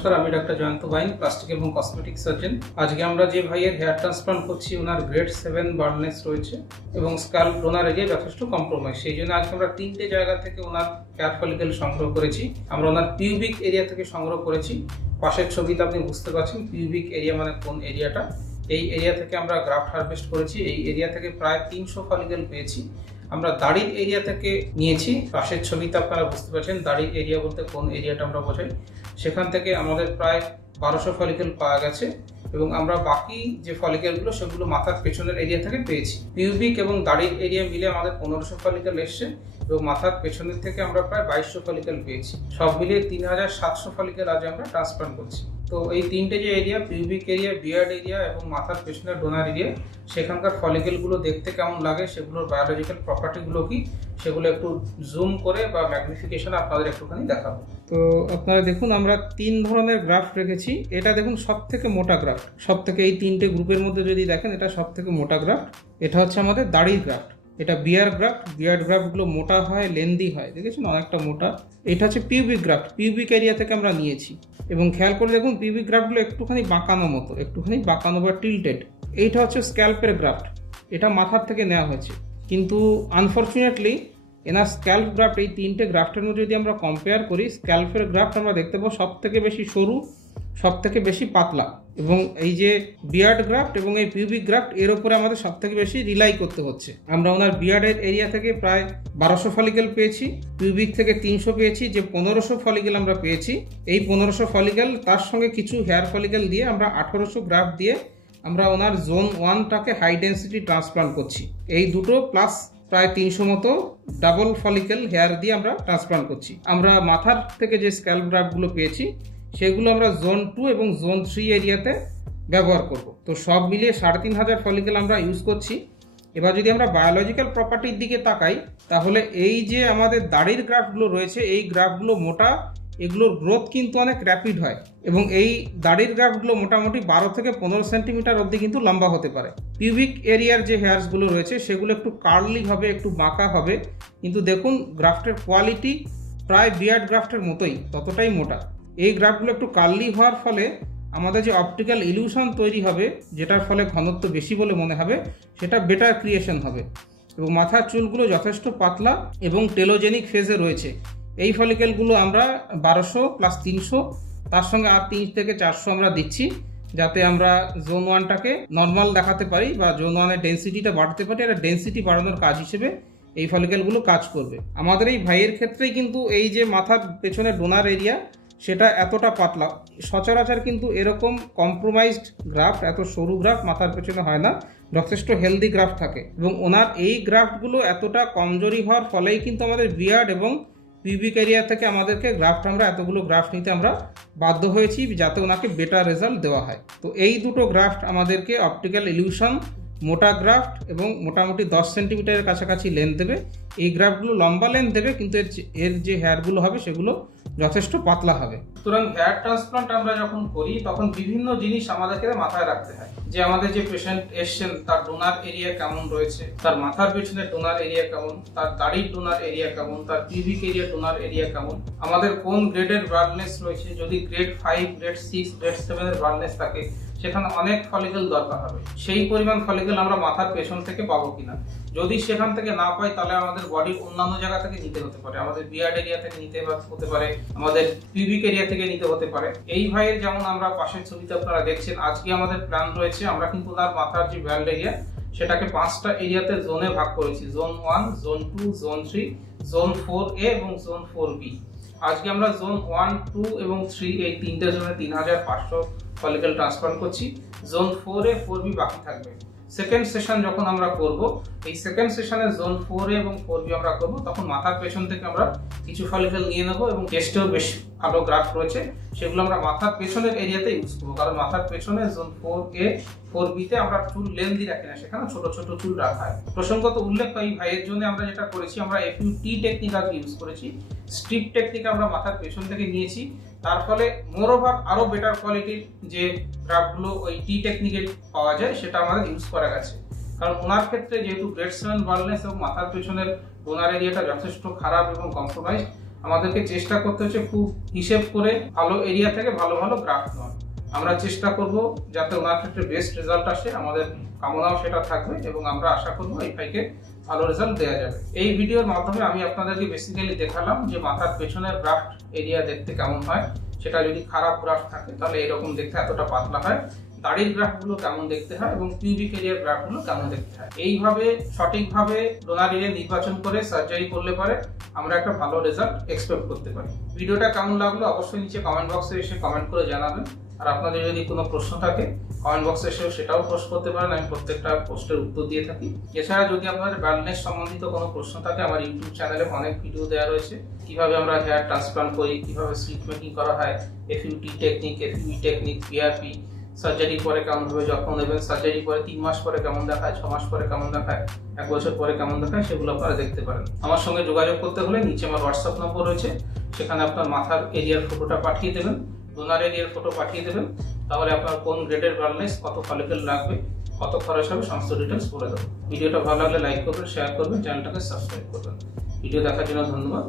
নমস্কার, আমি ডাক্তার জয়ন্ত বাইন, প্লাস্টিক এবং কসমেটিক সার্জন। আজকে আমরা যে ভাইয়ের হেয়ার ট্রান্সপ্লান্ট করছি ওনার গ্রেড 7 বার্ডনেস রয়েছে এবং স্ক্যাল্প ডোনার এরিয়া যথেষ্ট কম্প্রোমাইজ। সেই জন্য আজকে আমরা 3টে জায়গা থেকে ওনার হেয়ার ফলিকেল সংগ্রহ করেছি। আমরা ওনার পিউবিক এরিয়া থেকে সংগ্রহ করেছি। পাশের ছবিতে আপনি বুঝতে পারছেন পিউবিক এরিয়া মানে কোন এরিয়াটা। এই এরিয়া থেকে আমরা গ্রাফট হারভেস্ট করেছি। এই এরিয়া থেকে প্রায় 300 ফলিকেল পেয়েছি। আমরা দাড়ির এরিয়া থেকে নিয়েছি। পাশের ছবিতে আপনারা বুঝতে পারছেন দাড়ির এরিয়া বলতে কোন এরিয়াটা আমরা বোঝাই। সেখান থেকে আমাদের প্রায় 1200 ফলিকেল পাওয়া গেছে এবং আমরা বাকি যে ফলিকেলগুলো সেগুলো মাথার পেছনের এরিয়া থেকে পেয়েছি। পিউবিক এবং দাড়ির এরিয়া মিলে আমাদের 1500 ফলিকেল এসছে এবং মাথার পেছনের থেকে আমরা প্রায় 2200 ফলিকেল পেয়েছি। সব মিলিয়ে 3700 ফলিকেল আজ আমরা ট্রান্সপ্লান্ট করছি। তো এই তিনটে যে area, pubic area, beard area এবং মাথার পেছনের ডোনার এরিয়া, সেখানকার ফলিকেলগুলো দেখতে কেমন লাগে, সেগুলোর বায়োলজিক্যাল প্রপার্টিগুলো কি, সেগুলো একটু জুম করে বা ম্যাগনিফিকেশন আপনাদের একটুখানি দেখাবো। তো আপনারা দেখুন আমরা 3 ধরনের গ্রাফট রেখেছি। এটা দেখুন সব থেকে মোটা গ্রাফট, সব থেকে এই 3টে গ্রুপের মধ্যে যদি দেখেন এটা সব থেকে মোটা গ্রাফট। এটা হচ্ছে আমাদের দাড়ির গ্রাফট। এটা বিয়ার্ড গ্রাফটগুলো মোটা হয়, লেন্দি হয়, দেখেছেন অনেকটা মোটা। এটা হচ্ছে পিউবিক গ্রাফট, পিউবিক এরিয়া থেকে আমরা নিয়েছি এবং খেয়াল করে দেখুন পিউবিক গ্রাফটগুলো একটুখানি বাঁকানো মতো, একটুখানি বাঁকানো বা টিল্টেড। এইটা হচ্ছে স্ক্যাল্পের গ্রাফট, এটা মাথার থেকে নেওয়া হয়েছে। কিন্তু আনফর্চুনেটলি এনার স্ক্যাল্প গ্রাফট, এই 3টে গ্রাফটের মধ্যে যদি আমরা কম্পেয়ার করি, স্ক্যাল্পের গ্রাফট আমরা দেখতে পাবো সব থেকে বেশি সরু, সব থেকে বেশি পাতলা। এবং এই যে বিয়ার্ড গ্রাফট এবং এই পিউবিক গ্রাফট এর উপরে আমাদের সব থেকে বেশি রিলাই করতে হচ্ছে। আমরা ওনার বিয়ার্ডের এরিয়া থেকে প্রায় 1200 ফলিকেল পেয়েছি, পিউবিক থেকে 300 পেয়েছি। যে 1500 ফলিকেল আমরা পেয়েছি, এই 1500 ফলিকেল তার সঙ্গে কিছু হেয়ার ফলিকেল দিয়ে আমরা 1800 গ্রাফট দিয়ে আমরা ওনার জোন 1টাকে হাই ডেন্সিটি ট্রান্সপ্লান্ট করছি। এই দুটো প্লাস প্রায় 300 মতো ডাবল ফলিকেল হেয়ার দিয়ে আমরা ট্রান্সপ্লান্ট করছি। আমরা মাথার থেকে যে স্ক্যাল্প গ্রাফটগুলো পেয়েছি সেগুলো আমরা জোন 2 এবং জোন 3 এরিয়াতে ব্যবহার করব। তো সব মিলিয়ে 3500 ফলিকেল আমরা ইউজ করছি। এবার যদি আমরা বায়োলজিক্যাল প্রপার্টির দিকে তাকাই, তাহলে এই যে আমাদের দাড়ির গ্রাফটগুলো রয়েছে, এই গ্রাফটগুলো মোটা, এগুলোর গ্রোথ কিন্তু অনেক র্যাপিড হয় এবং এই দাড়ির গ্রাফটগুলো মোটামুটি 12 থেকে 15 সেন্টিমিটার অবধি কিন্তু লম্বা হতে পারে। পিউবিক এরিয়ার যে হেয়ারসগুলো রয়েছে সেগুলো একটু কার্লি হবে, একটু বাঁকা হবে, কিন্তু দেখুন গ্রাফটের কোয়ালিটি প্রায় বিয়ার্ড গ্রাফটের মতোই, ততটাই মোটা। এই গ্রাফটগুলো একটু কার্লি হওয়ার ফলে আমাদের যে অপটিক্যাল ইলিউশন তৈরি হবে, যেটার ফলে ঘনত্ব বেশি বলে মনে হবে, সেটা বেটার ক্রিয়েশন হবে। এবং মাথার চুলগুলো যথেষ্ট পাতলা এবং টেলোজেনিক ফেজে রয়েছে। এই ফলিকেলগুলো আমরা 1200 প্লাস 300, তার সঙ্গে আর 3 থেকে 400 আমরা দিচ্ছি, যাতে আমরা জোন 1টাকে নর্মাল দেখাতে পারি বা জোন 1-এর ডেন্সিটিটা বাড়াতে পারি। এটা ডেন্সিটি বাড়ানোর কাজ হিসেবে এই ফলিকেলগুলো কাজ করবে। আমাদের এই ভাইয়ের ক্ষেত্রেই কিন্তু এই যে মাথার পেছনে ডোনার এরিয়া, সেটা এতটা পাতলা। সচরাচর কিন্তু এরকম কম্প্রোমাইজড গ্রাফট, এত সরু গ্রাফট মাথার পেছনে হয় না, যথেষ্ট হেলদি গ্রাফট থাকে। এবং ওনার এই গ্রাফটগুলো এতটা কমজোরি হওয়ার ফলেই কিন্তু আমাদের বিয়ার্ড এবং পিউবিক এরিয়া থেকে আমাদেরকে গ্রাফট, আমরা এতগুলো গ্রাফট নিতে আমরা বাধ্য হয়েছি যাতে ওনাকে বেটার রেজাল্ট দেওয়া হয়। তো এই দুটো গ্রাফট আমাদেরকে অপটিক্যাল ইলিউশন, মোটা গ্রাফট এবং মোটামুটি 10 সেন্টিমিটারের কাছাকাছি লেন্থ দেবে। এই গ্রাফটগুলো লম্বা লেন্থ দেবে, কিন্তু এর যে হেয়ারগুলো হবে সেগুলো যথেষ্ট পাতলা হবে। সুতরাং হেয়ার ট্রান্সপ্লান্ট আমরা যখন করি তখন বিভিন্ন জিনিস আমাদেরকে মাথায় রাখতে হয়। যে আমাদের যে পেশেন্ট এসছেন তার ডোনার এরিয়া কেমন রয়েছে, তার মাথার পেছনের ডোনার এরিয়া কেমন, তার দাড়ির ডোনার এরিয়া কেমন, তার পিউবিক এরিয়া ডোনার এরিয়া কেমন, আমাদের কোন গ্রেডের বার্ডনেস রয়েছে। যদি গ্রেড 5, গ্রেড 6, গ্রেড 7 এর বার্ডনেস থাকে, সেখানে অনেক ফলিকেল দরকার হবে। সেই পরিমাণ ফলিকেল আমরা মাথার পেছন থেকে পাবো কিনা। যদি সেখান থেকে না পাই, তাহলে আমাদের বডির অন্যান্য জায়গা থেকে নিতে হতে পারে। আমাদের বিয়ার্ড এরিয়া থেকে নিতে হতে পারে, আমাদের পিউবিক এরিয়া থেকে নিতে হতে পারে। এই ভাইয়ের যেমন আমরা পাশের ছবিতে আপনারা দেখছেন, আজকে আমাদের প্ল্যান রয়েছে, আমরা কিন্তু তার মাথার যে ব্যাল্ড এরিয়া সেটাকে 5টা এরিয়াতে জোনে ভাগ করেছি। Zone 1, zone 2, zone 3, zone 4A এবং জোন 4B। আজকে আমরা জোন 1, 2 এবং 3 এই 3টে জোনে 3500 ফলিকেল ট্রান্সপ্লান্ট করছি। জোন 4A, 4B বাকি থাকবে। সেকেন্ড সেশন যখন আমরা করব, এই সেকেন্ড সেশনে জোন 4A এবং 4B আমরা করব, তখন মাথার পেছন থেকে আমরা কিছু ফলিকেল নিয়ে নেব এবং চেস্টেও বেশ ভালো গ্রাফট রয়েছে, সেগুলো আমরা মাথার পেছনের এরিয়াতে ইউজ করবো। কারণ মাথার পেছনে জোন 4A, 4Bতে আমরা চুল লেন্দি রাখি না, সেখানে ছোট ছোট চুল রাখা হয়। প্রসঙ্গত উল্লেখ, এই ভাইয়ের জন্য আমরা যেটা করেছি, আমরা FUT টেকনিক আজকে ইউজ করেছি। স্ট্রিপ টেকনিক আমরা মাথার পেছন থেকে নিয়েছি, তার ফলে মোরওভার আরো বেটার কোয়ালিটির যে গ্রাফটগুলো ওই টি টেকনিকে পাওয়া যায় সেটা আমাদের ইউজ করা গেছে। কারণ ওনার ক্ষেত্রে যেহেতু গ্রেড 7 বার্ডনেস এবং মাথার পেছনের ডোনার এরিয়াটা যথেষ্ট খারাপ এবং কম্প্রোমাইজ, আমাদেরকে চেষ্টা করতে হচ্ছে খুব হিসেব করে ভালো এরিয়া থেকে ভালো ভালো গ্রাফট নেওয়া। আমরা চেষ্টা করব যাতে ওনার ক্ষেত্রে বেস্ট রেজাল্ট আসে, আমাদের কামনাও সেটা থাকবে এবং আমরা আশা করব এই ভাইকে ভালো রেজাল্ট দেওয়া যাবে। এই ভিডিওর মাধ্যমে আমি আপনাদেরকে বেসিক্যালি দেখালাম যে মাথার পেছনের গ্রাফট এরিয়া দেখতে কেমন হয়। সেটা যদি খারাপ গ্রাফট থাকে তাহলে এরকম দেখতে এতটা পাতলা হয়, দাড়ির গ্রাফগুলো কেমন দেখতে হয় এবং পিউবিক এরিয়ার গ্রাফগুলো কেমন দেখতে হয়। এইভাবে সঠিকভাবে ডোনার এরিয়া নির্বাচন করে সার্জারি করলে পরে আমরা একটা ভালো রেজাল্ট এক্সপেক্ট করতে পারি। ভিডিওটা কেমন লাগলো অবশ্যই নিচে কমেন্ট বক্সে এসে কমেন্ট করে জানাবেন। আর আপনাদের যদি কোনো প্রশ্ন থাকে কমেন্ট বক্সে এসেও সেটাও পোস্ট করতে পারেন, আমি প্রত্যেকটা পোস্টের উত্তর দিয়ে থাকি। এছাড়া যদি আপনাদের ব্যান্ডনেস সম্বন্ধিত কোনো প্রশ্ন থাকে আমার ইউটিউব চ্যানেলে অনেক ভিডিও দেওয়া রয়েছে, কিভাবে আমরা হেয়ার ট্রান্সপ্লান্ট করি, কিভাবে স্লিট মেকিং করা হয়, FUT technique, FUE technique, PRP, surgery পরে কেমনভাবে যত্ন নেবেন, সার্জারি পরে 3 মাস পরে কেমন দেখায়, 6 মাস পরে কেমন দেখায়, 1 বছর পরে কেমন দেখায়, সেগুলো আপনারা দেখতে পারেন। আমার সঙ্গে যোগাযোগ করতে হলে নিচে আমার হোয়াটসঅ্যাপ নম্বর রয়েছে, সেখানে আপনার মাথার এরিয়ার ফটোটা পাঠিয়ে দেবেন, ডোনার এরিয়ার ফটো পাঠিয়ে দেবেন, তাহলে আপনার কোন গ্রেডের বার্নেস, কত ফলিকেল লাগবে, কত খরচ হবে সমস্ত ডিটেলস বলে দেবো। ভিডিওটা ভালো লাগলে লাইক করবেন, শেয়ার করবেন, চ্যানেলটাকে সাবস্ক্রাইব করবেন। ভিডিও দেখার জন্য ধন্যবাদ।